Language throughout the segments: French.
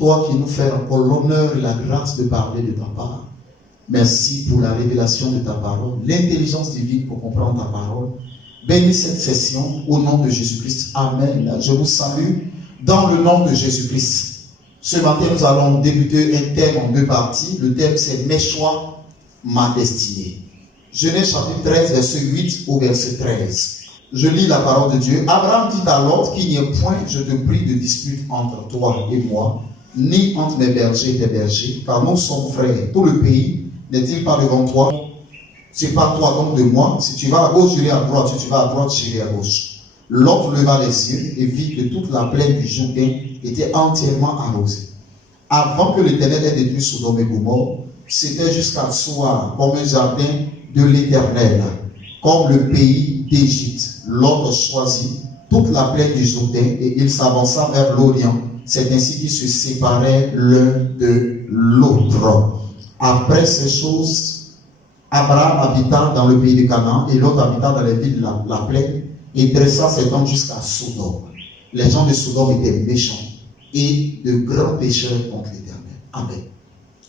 toi qui nous fais encore l'honneur et la grâce de parler de ta part. Merci pour la révélation de ta parole, l'intelligence divine pour comprendre ta parole. Bénis cette session au nom de Jésus-Christ. Amen. Je vous salue dans le nom de Jésus-Christ. Ce matin, nous allons débuter un thème en deux parties. Le thème, c'est mes choix, ma destinée. Genèse chapitre 13, verset 8 au verset 13. Je lis la parole de Dieu. Abraham dit à Lot qu'il n'y ait point, je te prie, de dispute entre toi et moi, ni entre mes bergers et tes bergers, car nous sommes frères. Tout le pays n'est-il pas devant toi? Sépare-toi donc de moi. Si tu vas à gauche, j'irai à droite. Si tu vas à droite, j'irai à gauche. Lot leva les yeux et vit que toute la plaine du Jourdain était entièrement arrosée. Avant que l'Éternel ait détruit Sodome et Gomorrhe, c'était jusqu'à Tsoar, comme un jardin de l'Éternel, comme le pays d'Égypte. Lot choisit toute la plaine du Jourdain et il s'avança vers l'Orient. C'est ainsi qu'ils se séparaient l'un de l'autre. Après ces choses, Abraham habita dans le pays de Canaan et Lot habita dans les villes de la plaine et dressa ses tentes jusqu'à Sodome. Les gens de Sodome étaient méchants et de grands pécheurs contre l'Éternel. Amen.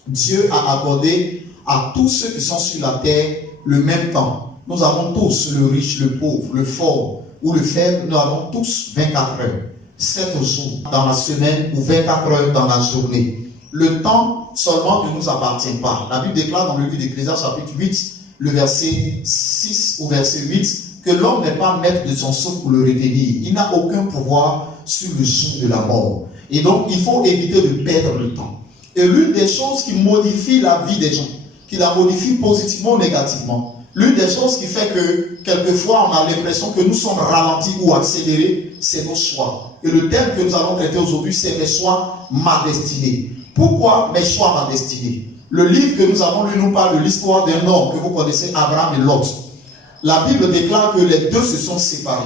Dieu a accordé à tous ceux qui sont sur la terre le même temps. Nous avons tous, le riche, le pauvre, le fort ou le faible, nous avons tous 24 heures. 7 jours dans la semaine ou 24 heures dans la journée. Le temps seulement ne nous appartient pas. La Bible déclare dans le livre d'Ecclésiaste chapitre 8, le verset 6 au verset 8, que l'homme n'est pas maître de son souffle pour le retenir. Il n'a aucun pouvoir sur le jour de la mort. Et donc, il faut éviter de perdre le temps. Et l'une des choses qui modifie la vie des gens, qui la modifie positivement ou négativement, l'une des choses qui fait que, quelquefois, on a l'impression que nous sommes ralentis ou accélérés, c'est nos choix. Et le thème que nous allons traiter aujourd'hui, c'est mes choix, ma destinée. Pourquoi mes choix, ma destinée? Le livre que nous avons lu nous parle de l'histoire d'un homme que vous connaissez, Abraham et Lot. La Bible déclare que les deux se sont séparés.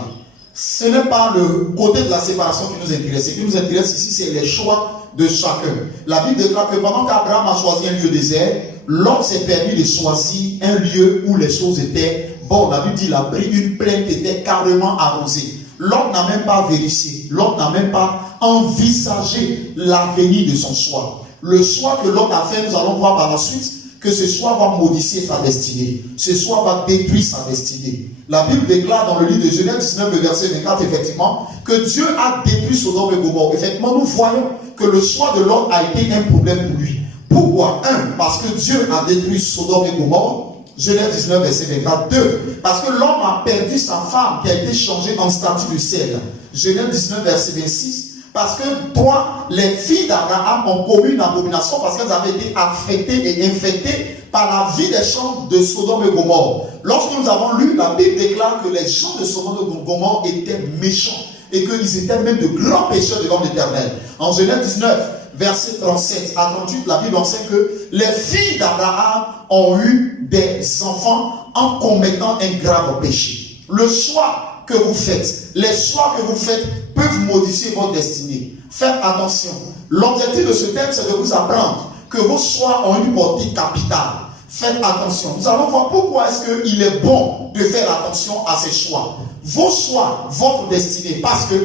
Ce n'est pas le côté de la séparation qui nous intéresse. Ce qui nous intéresse ici, c'est les choix de chacun. La Bible déclare que pendant qu'Abraham a choisi un lieu désert, Lot s'est permis de choisir un lieu où les choses étaient bonnes. La Bible dit qu'il a pris une plaine qui était carrément arrosée. Lot n'a même pas vérifié. Lot n'a même pas envisagé l'avenir de son choix. Le choix que Lot a fait, nous allons voir par la suite que ce choix va modifier sa destinée. Ce choix va détruire sa destinée. La Bible déclare dans le livre de Genèse 19, le verset 24, effectivement, que Dieu a détruit Sodome et Gomorrhe. Effectivement, nous voyons que le choix de Lot a été un problème pour lui. Pourquoi? 1. Parce que Dieu a détruit Sodome et Gomorrhe. Genèse 19, verset 24. 2. Parce que l'homme a perdu sa femme qui a été changée en statue de sel. Genèse 19, verset 26. Parce que toi, les filles d'Abraham ont commis une abomination parce qu'elles avaient été affectées et infectées par la vie des gens de Sodome et Gomorrhe. Lorsque nous avons lu, la Bible déclare que les gens de Sodome et Gomorrhe étaient méchants et qu'ils étaient même de grands pécheurs devant l'Éternel. En Genèse 19, verset 37 à 38, la Bible enseigne que les filles d'Abraham ont eu des enfants en commettant un grave péché. Le choix que vous faites, les choix que vous faites peuvent modifier votre destinée. Faites attention. L'objectif de ce thème, c'est de vous apprendre que vos choix ont une portée capitale. Faites attention. Nous allons voir pourquoi est-ce qu'il est bon de faire attention à ces choix. Vos choix, votre destinée. Parce que, 1,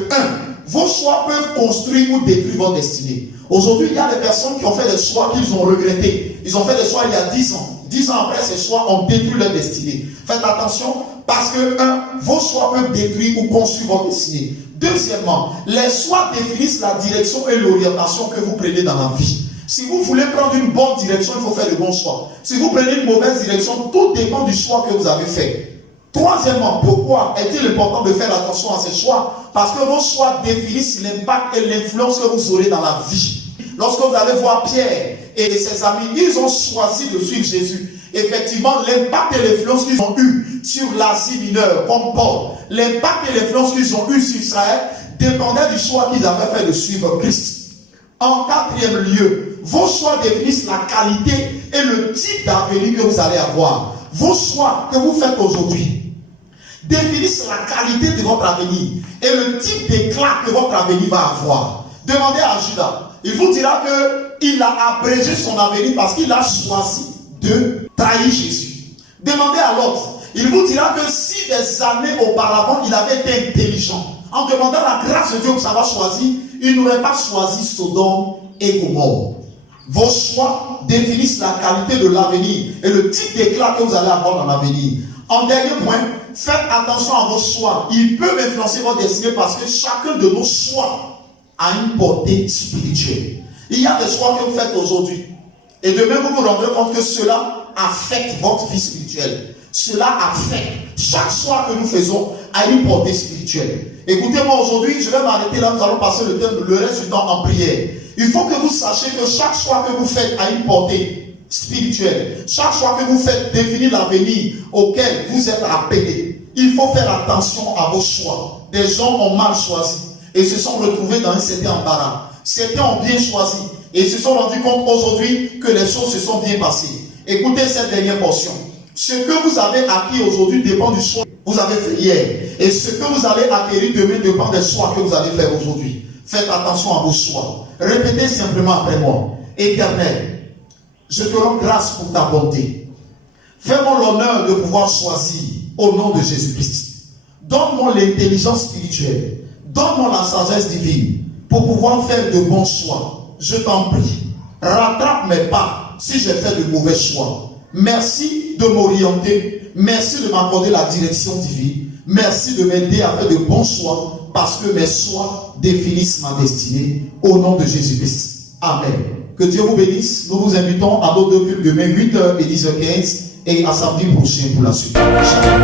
vos choix peuvent construire ou détruire votre destinée. Aujourd'hui, il y a des personnes qui ont fait des choix qu'ils ont regrettés. Ils ont fait des choix il y a 10 ans. 10 ans après, ces choix ont détruit leur destinée. Faites attention parce que, 1, vos choix peuvent détruire ou construire votre destinée. Deuxièmement, les choix définissent la direction et l'orientation que vous prenez dans la vie. Si vous voulez prendre une bonne direction, il faut faire de bons choix. Si vous prenez une mauvaise direction, tout dépend du choix que vous avez fait. Troisièmement, pourquoi est-il important de faire attention à ces choix? Parce que vos choix définissent l'impact et l'influence que vous aurez dans la vie. Lorsque vous allez voir Pierre et ses amis, ils ont choisi de suivre Jésus. Effectivement, l'impact et l'influence qu'ils ont eu sur l'Asie mineure, comme Paul, l'impact et l'influence qu'ils ont eu sur Israël dépendait du choix qu'ils avaient fait de suivre Christ. En quatrième lieu, vos choix définissent la qualité et le type d'avenir que vous allez avoir. Vos choix que vous faites aujourd'hui définissent la qualité de votre avenir et le type d'éclat que votre avenir va avoir. Demandez à Judas. Il vous dira qu'il a abrégé son avenir parce qu'il a choisi de trahir Jésus. Demandez à l'autre. Il vous dira que si des années auparavant, il avait été intelligent, en demandant la grâce de Dieu pour savoir choisir, il n'aurait pas choisi Sodome et Gomorrhe. Vos choix définissent la qualité de l'avenir et le type d'éclat que vous allez avoir dans l'avenir. En dernier point, faites attention à vos choix. Ils peuvent influencer votre destinée parce que chacun de nos choix a une portée spirituelle. Il y a des choix que vous faites aujourd'hui. Et demain, vous vous rendrez compte que cela affecte votre vie spirituelle. Cela affecte. Chaque choix que nous faisons a une portée spirituelle. Écoutez-moi, aujourd'hui, je vais m'arrêter là. Nous allons passer le reste du temps en prière. Il faut que vous sachiez que chaque choix que vous faites a une portée spirituelle. Chaque choix que vous faites définit l'avenir auquel vous êtes appelés. Il faut faire attention à vos choix. Des gens ont mal choisi et se sont retrouvés dans un certain embarras. Certains ont bien choisi et se sont rendus compte aujourd'hui que les choses se sont bien passées. Écoutez cette dernière portion. Ce que vous avez acquis aujourd'hui dépend du choix que vous avez fait hier. Et ce que vous allez acquérir demain dépend des choix que vous allez faire aujourd'hui. Faites attention à vos choix. Répétez simplement après moi. Éternel, je te rends grâce pour ta bonté. Fais-moi l'honneur de pouvoir choisir au nom de Jésus-Christ. Donne-moi l'intelligence spirituelle. Donne-moi la sagesse divine pour pouvoir faire de bons choix. Je t'en prie. Rattrape mes pas si j'ai fait de mauvais choix. Merci de m'orienter. Merci de m'accorder la direction divine. Merci de m'aider à faire de bons choix parce que mes choix définissent ma destinée au nom de Jésus-Christ. Amen. Que Dieu vous bénisse. Nous vous invitons à notre culte demain 8h et 10h15 et à samedi prochain pour la suite. Shalom.